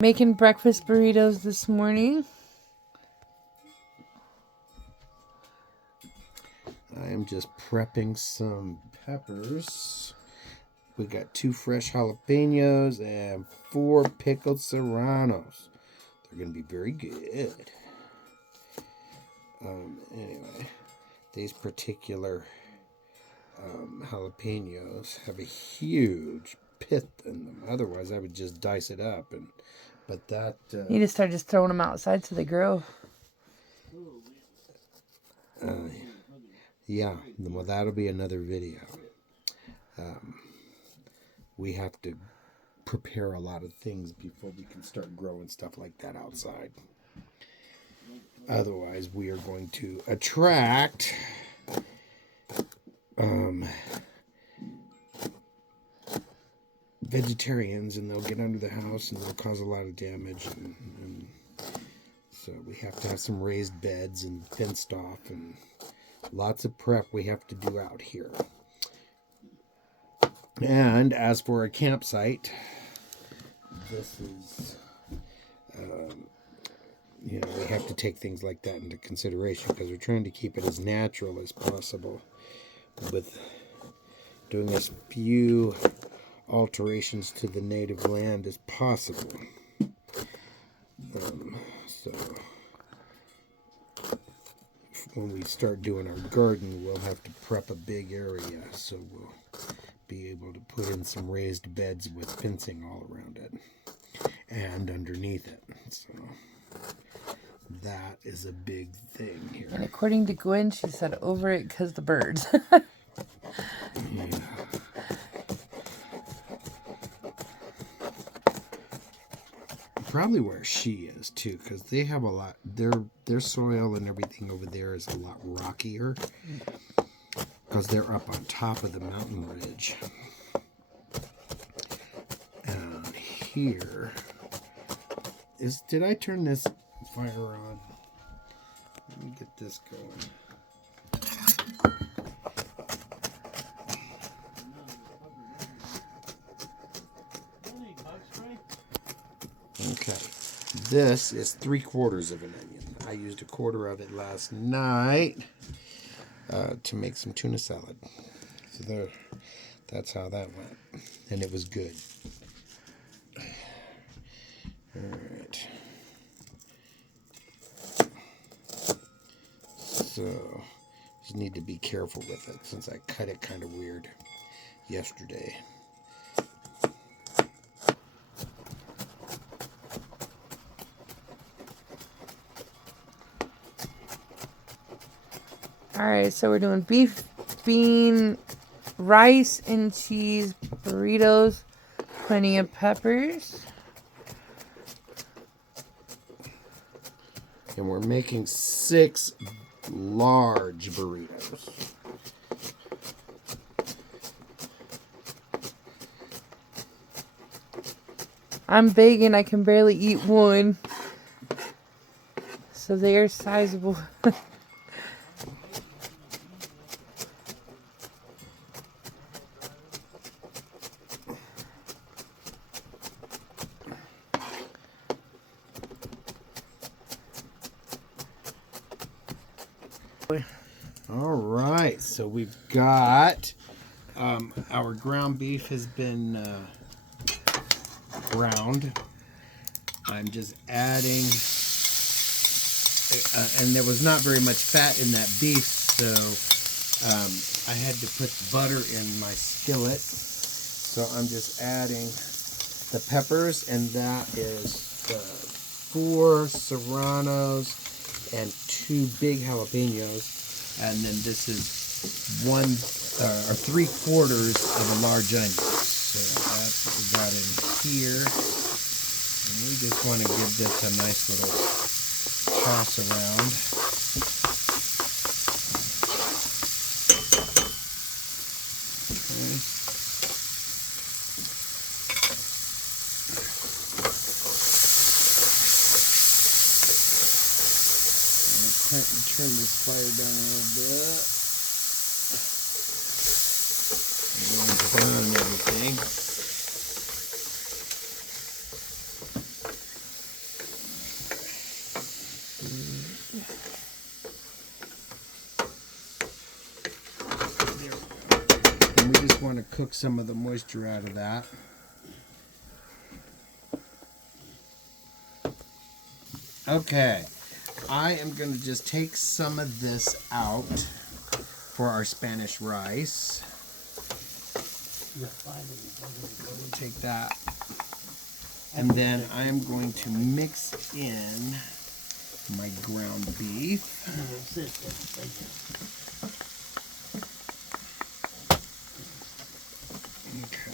Making breakfast burritos this morning. I am just prepping some peppers. We got 2 fresh jalapenos and 4 pickled serranos. They're going to be very good. Anyway, these particular jalapenos have a huge pith in them. Otherwise, I would just dice it up. But that... You need to start just throwing them outside so they grow. Yeah, well, that'll be another video. We have to prepare a lot of things before we can start growing stuff like that outside. Otherwise, we are going to attract vegetarians, and they'll get under the house and they'll cause a lot of damage. And so we have to have some raised beds and fenced off, and lots of prep we have to do out here. And as for a campsite, this is, we have to take things like that into consideration because we're trying to keep it as natural as possible with doing as few alterations to the native land as possible. So when we start doing our garden, we'll have to prep a big area, so we'll be able to put in some raised beds with fencing all around it and underneath it. So that is a big thing here. And according to Gwen, she said over it because the birds. Yeah. Probably where she is too, because they have a lot. Their soil and everything over there is a lot rockier because they're up on top of the mountain ridge. And here is. Did I turn this fire on? Let me get this going. Okay, this is 3/4 of an onion. I used 1/4 of it last night to make some tuna salad. So there, that's how that went, and it was good. All right. So just need to be careful with it since I cut it kind of weird yesterday. Alright, so we're doing beef, bean, rice, and cheese burritos. Plenty of peppers. And we're making 6 large burritos. I'm big and I can barely eat one. So they are sizable. All right, so we've got our ground beef has been ground. I'm just adding, and there was not very much fat in that beef, so I had to put butter in my skillet. So I'm just adding the peppers, and that is 4 serranos and 2 big jalapenos, and then this is 1 or 3/4 of a large onion. So that's what we got in here, and we just want to give this a nice little toss around. Okay. Turn this fire down a little bit. And burn everything. want to cook some of the moisture out of that. Okay, I am going to just take some of this out for our Spanish rice. Take that. And then I'm going to mix in my ground beef. Okay.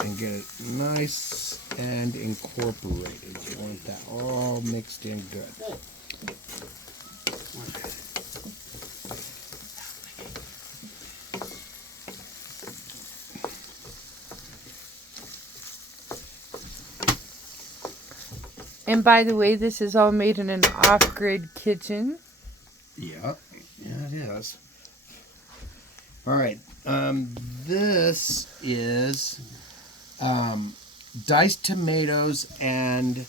And get it nice and incorporated. You want that all mixed in good. And by the way, this is all made in an off-grid kitchen. Yeah, it is. All right, this is diced tomatoes and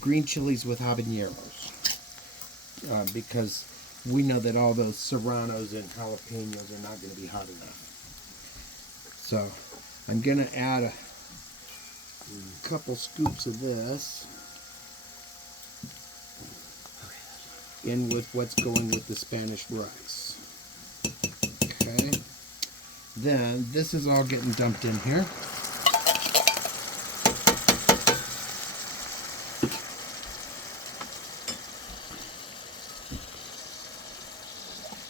green chilies with habaneros, because we know that all those serranos and jalapenos are not going to be hot enough. So I'm going to add a couple scoops of this in with what's going with the Spanish rice. Okay. Then this is all getting dumped in here.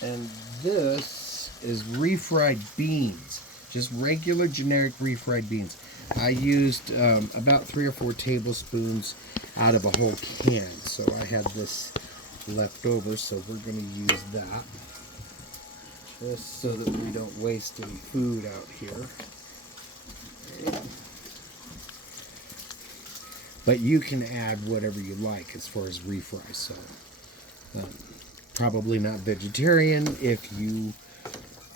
And this is refried beans. Just regular generic refried beans. I used about 3 or 4 tablespoons out of a whole can. So I had this left over, so we're going to use that. Just so that we don't waste any food out here. Okay. But you can add whatever you like as far as refries. So probably not vegetarian if you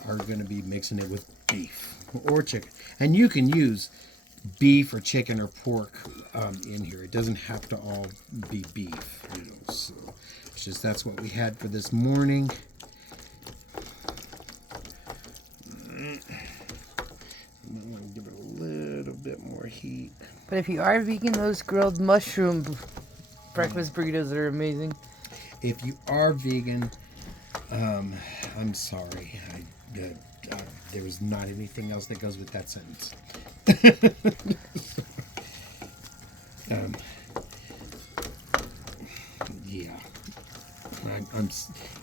are going to be mixing it with beef or chicken. And you can use beef or chicken or pork in here. It doesn't have to all be beef, you know. So it's just that's what we had for this morning. I'm going to give it a little bit more heat. But if you are vegan, those grilled mushroom breakfast burritos are amazing. If you are vegan, I'm sorry. There was not anything else that goes with that sentence. Yeah.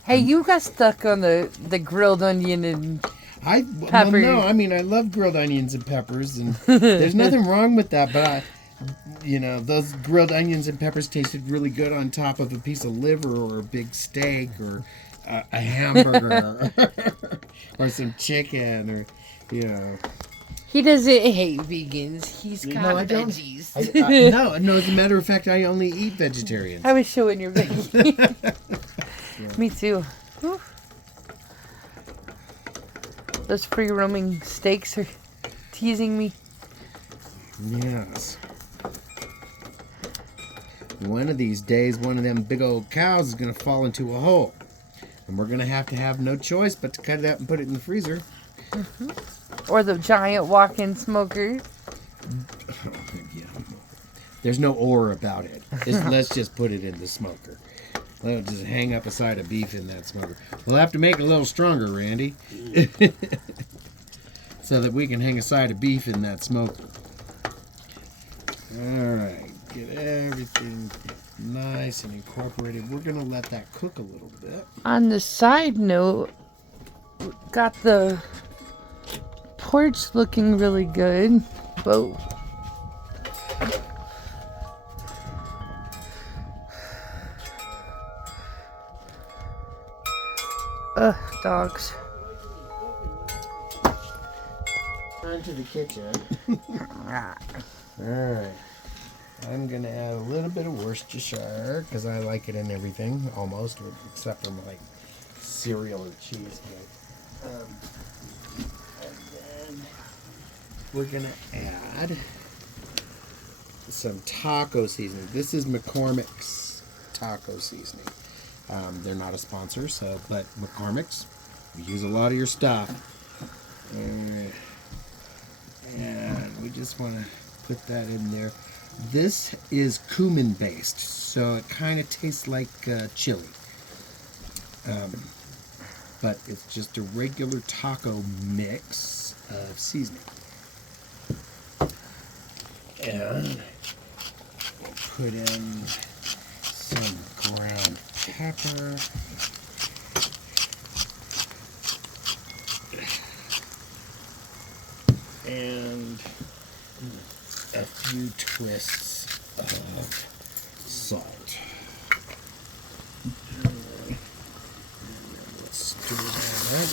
Hey, you got stuck on the grilled onion and pepper. Well, no, I mean, I love grilled onions and peppers, and there's nothing wrong with that, but those grilled onions and peppers tasted really good on top of a piece of liver or a big steak or a hamburger or some chicken or, He doesn't hate vegans. He's got veggies. No, as a matter of fact, I only eat vegetarian. I was showing your veggies. Yeah. Me too. Whew. Those free roaming steaks are teasing me. Yes. One of these days, one of them big old cows is going to fall into a hole. And we're going to have no choice but to cut it up and put it in the freezer. Mm-hmm. Or the giant walk-in smoker. Yeah. There's no or about it. Let's just put it in the smoker. We'll just hang up a side of beef in that smoker. We'll have to make it a little stronger, Randy. So that we can hang a side of beef in that smoker. Alright. Get everything nice and incorporated. We're going to let that cook a little bit. On the side note, got the porch looking really good. Whoa. Dogs. On to the kitchen. Alright. I'm going to add a little bit of Worcestershire because I like it in everything, almost, except for my cereal or cheese. And then we're going to add some taco seasoning. This is McCormick's taco seasoning. They're not a sponsor, so but McCormick's, we use a lot of your stuff. And we just want to put that in there. This is cumin based, so it kind of tastes like chili. But it's just a regular taco mix of seasoning. And we'll put in some ground pepper. And a few twists of salt. Let's stir that up.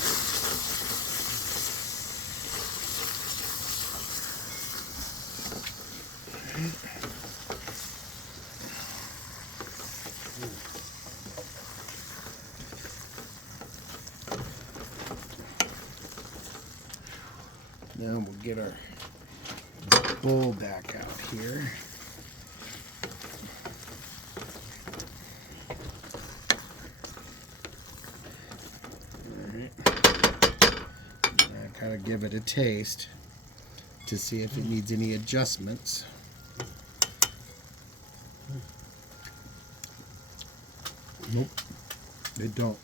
Now we'll get our bowl back out here. Alright. I gotta give it a taste to see if it needs any adjustments. Nope, they don't.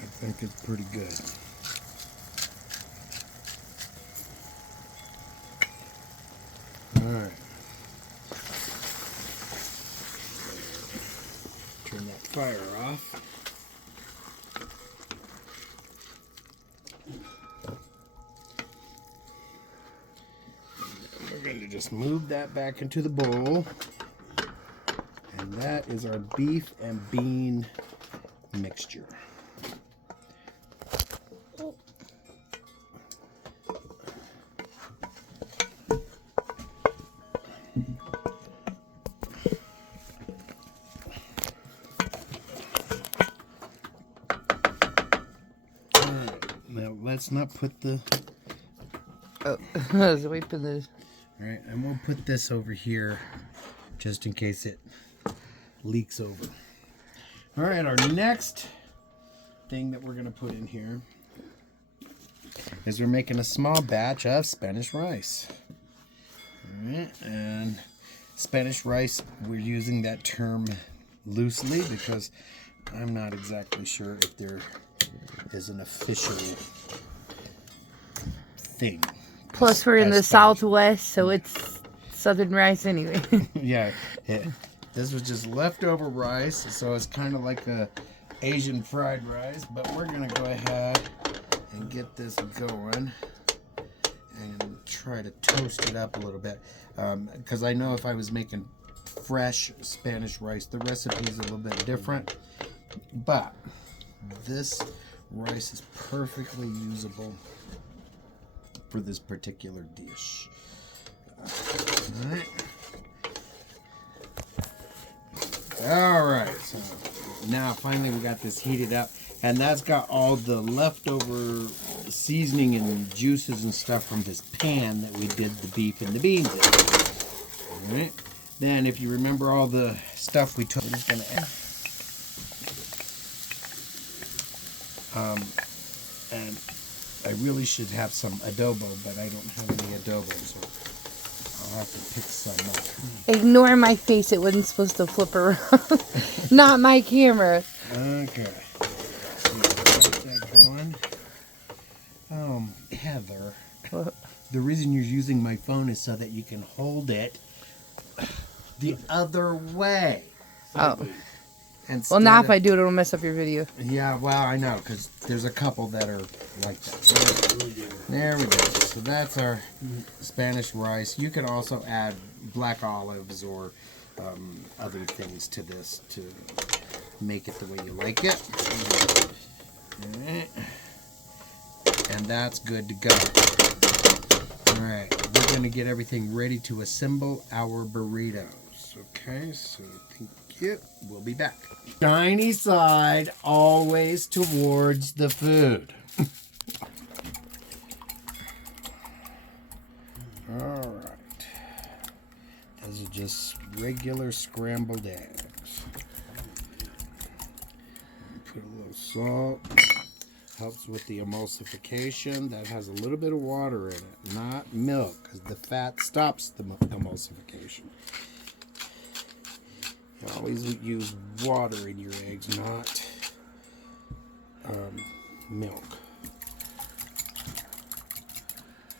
I think it's pretty good. Alright. Turn that fire off. And we're going to just move that back into the bowl. And that is our beef and bean mixture. Now let's not put the... Oh, I was waiting for this. Alright, and we'll put this over here just in case it leaks over. Alright, our next thing that we're going to put in here is we're making a small batch of Spanish rice. Alright, and Spanish rice, we're using that term loosely because I'm not exactly sure if there is an official thing. Plus, we're in the Southwest, so it's Southern rice anyway. Yeah, this was just leftover rice, so it's kind of like a Asian fried rice. But we're gonna go ahead and get this going and try to toast it up a little bit, because I know if I was making fresh Spanish rice, the recipe is a little bit different. But this rice is perfectly usable for this particular dish. All right, so now finally we got this heated up, and that's got all the leftover seasoning and juices and stuff from this pan that we did the beef and the beans in. All right, then if you remember all the stuff we took, we're just gonna add. And I really should have some adobo, but I don't have any adobo, so I'll have to pick some up. Ignore my face. It wasn't supposed to flip around. Not my camera. Okay. Get that going. Heather, What? the reason you're using my phone is so that you can hold it the other way. Oh. Instead Well, now if I do it, it'll mess up your video. Yeah, well, I know, because there's a couple that are like that. There we go. So that's our Spanish rice. You can also add black olives or other things to this to make it the way you like it. Alright. And that's good to go. Alright, we're going to get everything ready to assemble our burritos. Okay, so thank you. We'll be back. Shiny side always towards the food. Alright. Those are just regular scrambled eggs. Put a little salt. Helps with the emulsification. That has a little bit of water in it, not milk, because the fat stops the emulsification. You always use water in your eggs, not milk.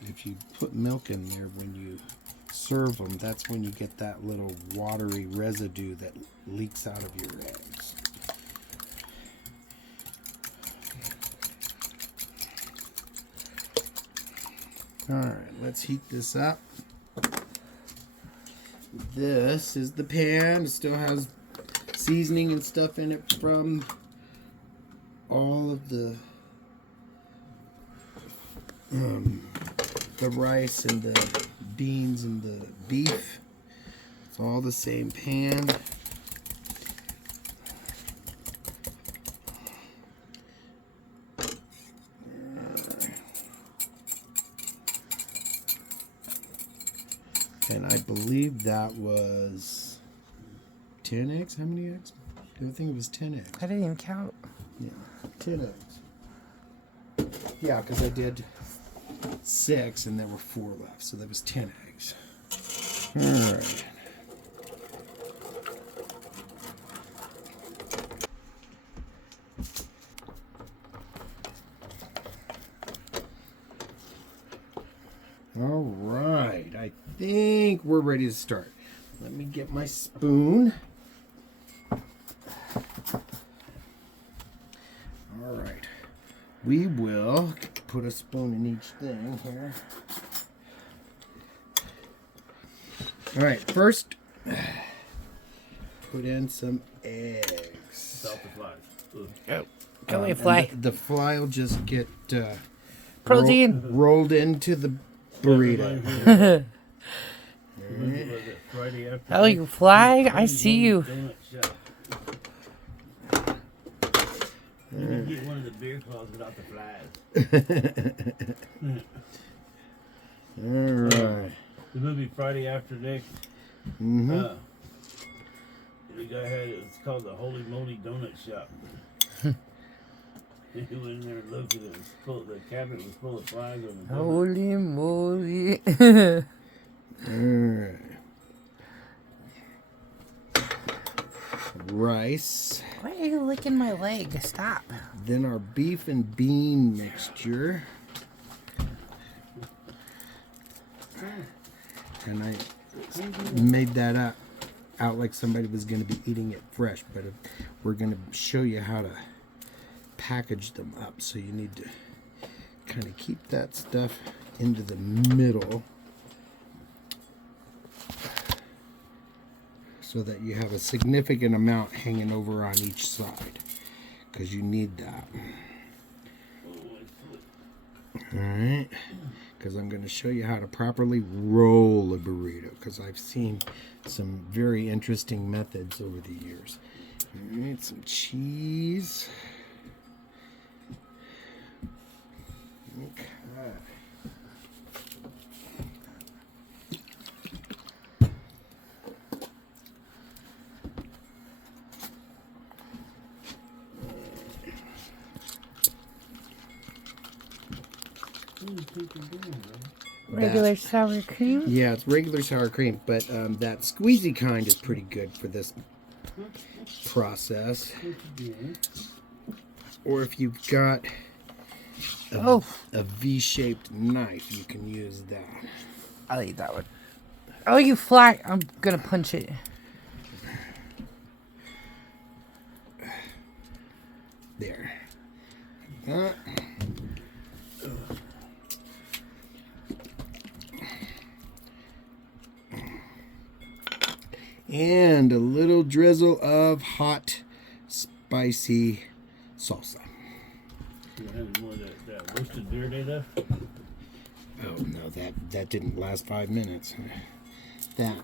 If you put milk in there when you serve them, that's when you get that little watery residue that leaks out of your eggs. Alright, let's heat this up. This is the pan. It still has seasoning and stuff in it from all of the rice and the beans and the beef. It's all the same pan. And I believe that was 10 eggs. How many eggs? I think it was 10 eggs. I didn't even count. Yeah, 10 eggs. Yeah, because I did 6 and there were 4 left, so that was 10 eggs. All right. All right, I think we're ready to start. Let me get my spoon. All right, we will put a spoon in each thing here. All right, first, put in some eggs. Stop the flies. Oh, go away, fly. The fly will just get Protein. rolled into the burrito. Oh, you fly? I see you. You can get one of the beer claws without the flies. All right. The movie Friday After Next. Mm-hmm. The guy had it's called the Holy Moly Donut Shop. He went in there and looked at it. The cabinet was full of flies on the donut. Holy moly. Alright. Rice. Why are you licking my leg? Stop. Then our beef and bean mixture. And I made that out like somebody was going to be eating it fresh, but we're going to show you how to package them up. So you need to kind of keep that stuff into the middle so that you have a significant amount hanging over on each side, because you need that. Alright, because I'm going to show you how to properly roll a burrito, because I've seen some very interesting methods over the years. Alright, some cheese. Okay. Regular sour cream? Yeah, it's regular sour cream, but that squeezy kind is pretty good for this process. Or if you've got a V-shaped knife, you can use that. I'll eat that one. Oh, you fly. I'm going to punch it. There. And a little drizzle of hot, spicy salsa. You have more of that roasted beer they left? Oh no, that didn't last 5 minutes. Well,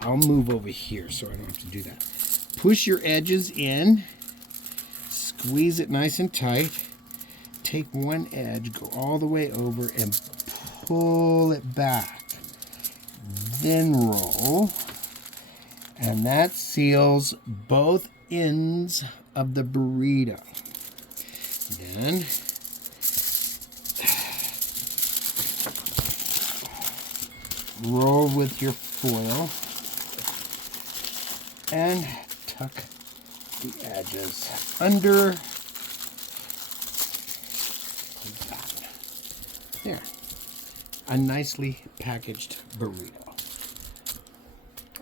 I'll move over here so I don't have to do that. Push your edges in, squeeze it nice and tight. Take one edge, go all the way over, and pull it back. then roll. And that seals both ends of the burrito. Then roll with your foil and tuck the edges under. There. A nicely packaged burrito.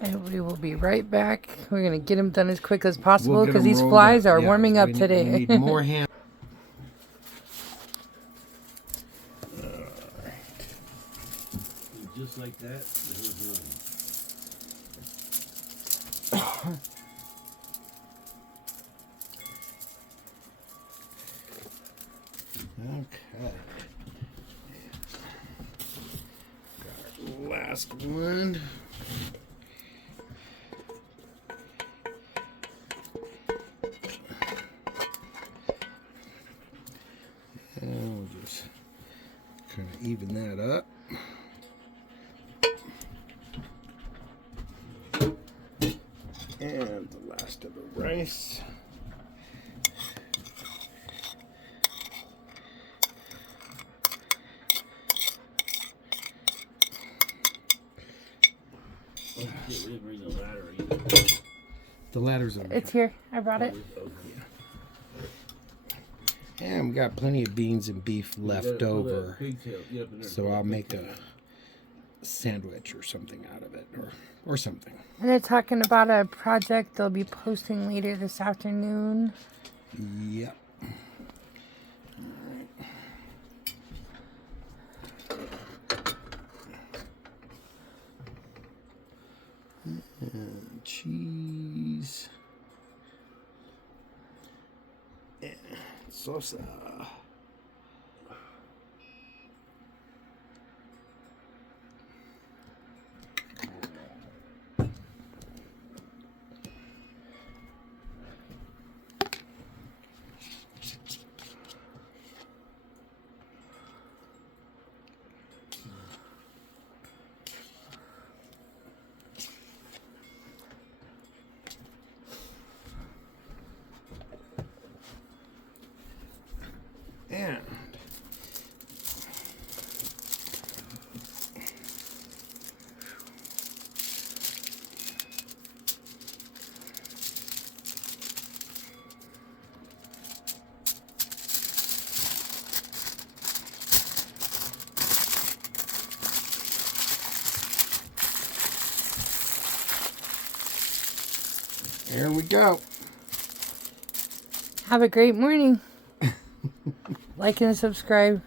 And we will be right back. We're going to get them done as quick as possible We'll get because 'em these rolled flies up. are Yeah, warming up we today. need more ham. Just like that. Okay. Got our last one. And we'll just kind of even that up. And the last of the rice. Oh, shit, we didn't bring the ladder either. The ladder's over It's here. here. I brought it. And we got plenty of beans and beef left over. So I'll make a sandwich or something out of it. Or something. And they're talking about a project they'll be posting later this afternoon. Yep. And cheese. And salsa. And there we go. Have a great morning. Like and subscribe.